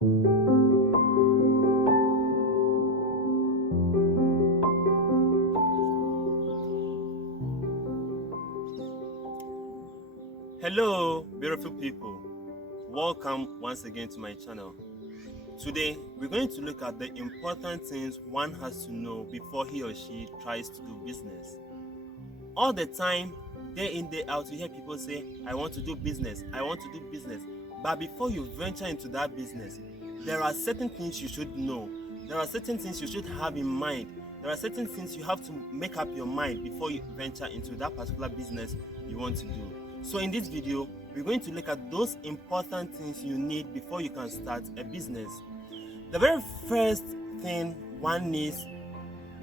Hello, beautiful people. Welcome once again to my channel. Today, we're going to look at the important things one has to know before he or she tries to do business. All the time, day in, day out, you hear people say, I want to do business, I want to do business. But before you venture into that business, there are certain things you should know. There are certain things you should have in mind. There are certain things you have to make up your mind before you venture into that particular business you want to do. So in this video, we're going to look at those important things you need before you can start a business. The very first thing one needs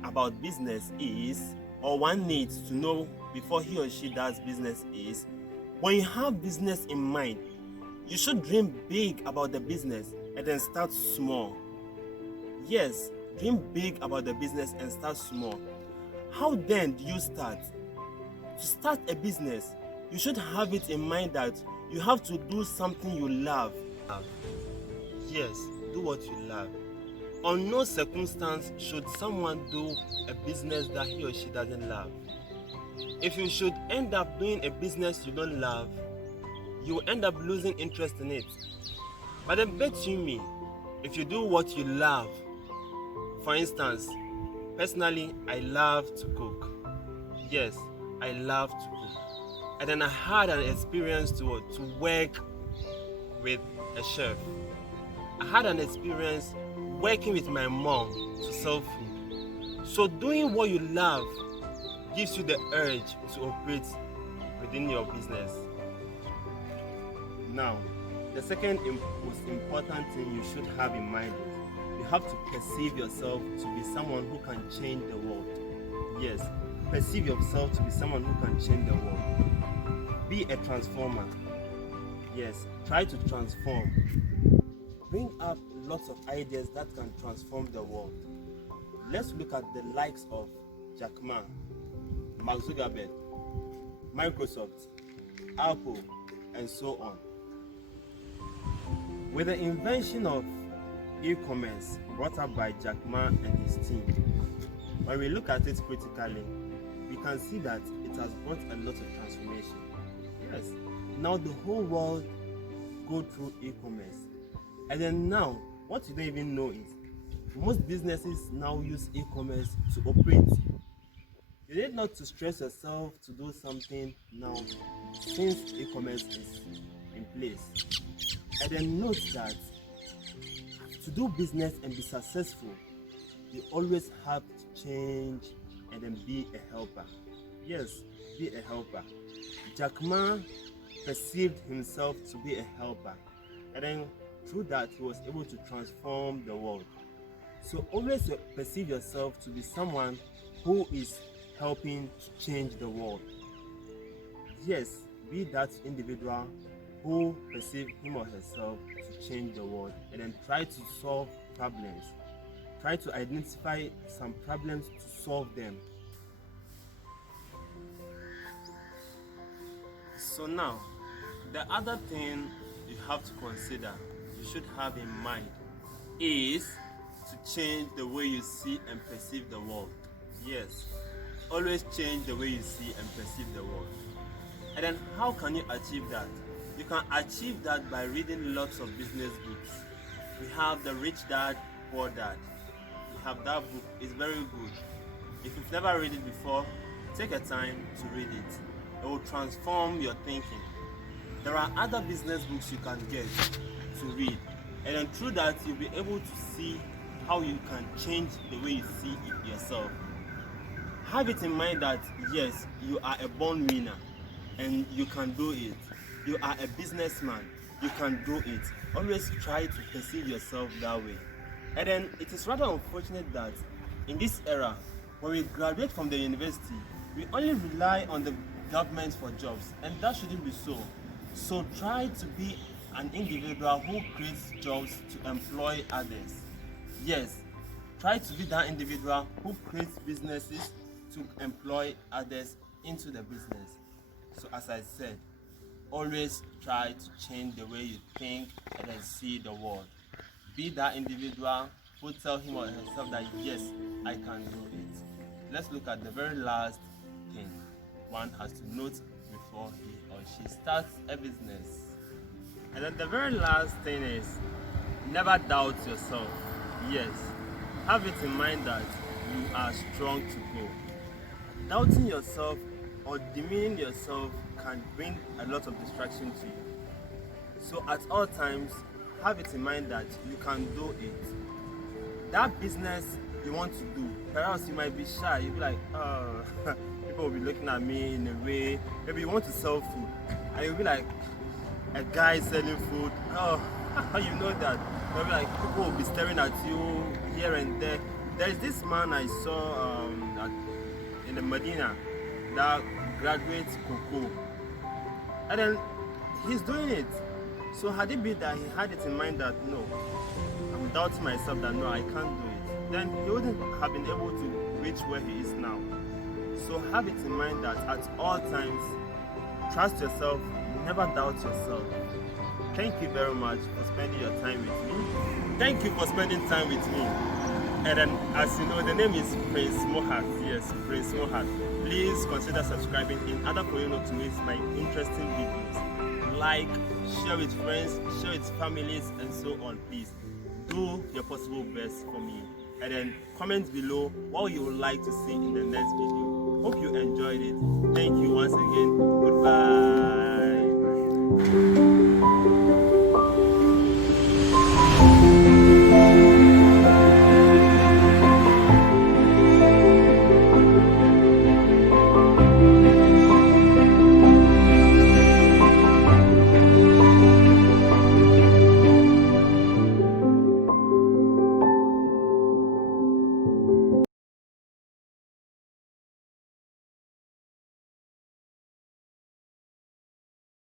about business is, or one needs to know before he or she does business is, when you have business in mind, you should dream big about the business and then start small. Yes, dream big about the business and start small. How then do you start? To start a business, you should have it in mind that you have to do something you love. Yes, do what you love. On no circumstance should someone do a business that he or she doesn't love. If you should end up doing a business you don't love, you will end up losing interest in it. But then bet you me, if you do what you love, for instance, personally, I love to cook. Yes, I love to cook. And then I had an experience to work with a chef. I had an experience working with my mom to sell food. So doing what you love gives you the urge to operate within your business. Now, the second most important thing you should have in mind is you have to perceive yourself to be someone who can change the world. Yes, perceive yourself to be someone who can change the world. Be a transformer. Yes, try to transform. Bring up lots of ideas that can transform the world. Let's look at the likes of Jack Ma, Mark Zuckerberg, Microsoft, Apple, and so on. With the invention of e-commerce brought up by Jack Ma and his team, when we look at it critically, we can see that it has brought a lot of transformation. Yes, now the whole world go through e-commerce. And then now, what you don't even know is, most businesses now use e-commerce to operate. You need not to stress yourself to do something now, since e-commerce is in place. And then note that to do business and be successful, you always have to change and then be a helper. Yes, be a helper. Jack Ma perceived himself to be a helper, and then through that he was able to transform the world. So always perceive yourself to be someone who is helping to change the world. Yes, be that individual who perceives him or herself to change the world, and then try to solve problems. Try to identify some problems to solve them. So now, the other thing you have to consider, you should have in mind, is to change the way you see and perceive the world. Yes, always change the way you see and perceive the world. And then how can you achieve that? You can achieve that by reading lots of business books. We have the Rich Dad, Poor Dad. We have that book, it's very good. If you've never read it before, take a time to read it. It will transform your thinking. There are other business books you can get to read, and then through that you'll be able to see how you can change the way you see it yourself. Have it in mind that yes, you are a born winner and you can do it. You are a businessman, you can do it. Always try to perceive yourself that way. And then it is rather unfortunate that in this era, when we graduate from the university, we only rely on the government for jobs, and that shouldn't be so. So try to be an individual who creates jobs to employ others. Yes, try to be that individual who creates businesses to employ others into the business. So as I said, always try to change the way you think and then see the world. be that individual who tell him or herself that yes, I can do it. Let's look at the very last thing one has to note before he or she starts a business. And then the very last thing is never doubt yourself. Yes, have it in mind that you are strong to go. Doubting yourself or demeaning yourself can bring a lot of distraction to you. So at all times, have it in mind that you can do it. That business you want to do, perhaps you might be shy. You'll be like, people will be looking at me in a way. Maybe you want to sell food, and you'll be like, a guy selling food. Oh, how you know that? Maybe like people will be staring at you here and there. There is this man I saw in the Medina that graduates cocoa, and then he's doing it. So had it been that he had it in mind that no, I'm doubting myself that no, I can't do it, then he wouldn't have been able to reach where he is now. So have it in mind that at all times, trust yourself, never doubt yourself. Thank you very much for spending your time with me. Thank you for spending time with me. And then, as you know, the name is Prince Mohat. Yes, Prince Mohat. Please consider subscribing in order for you not to miss my interesting videos. Like, share with friends, share with families, and so on. Please do your possible best for me. And then comment below what you would like to see in the next video. Hope you enjoyed it. Thank you once again. Goodbye.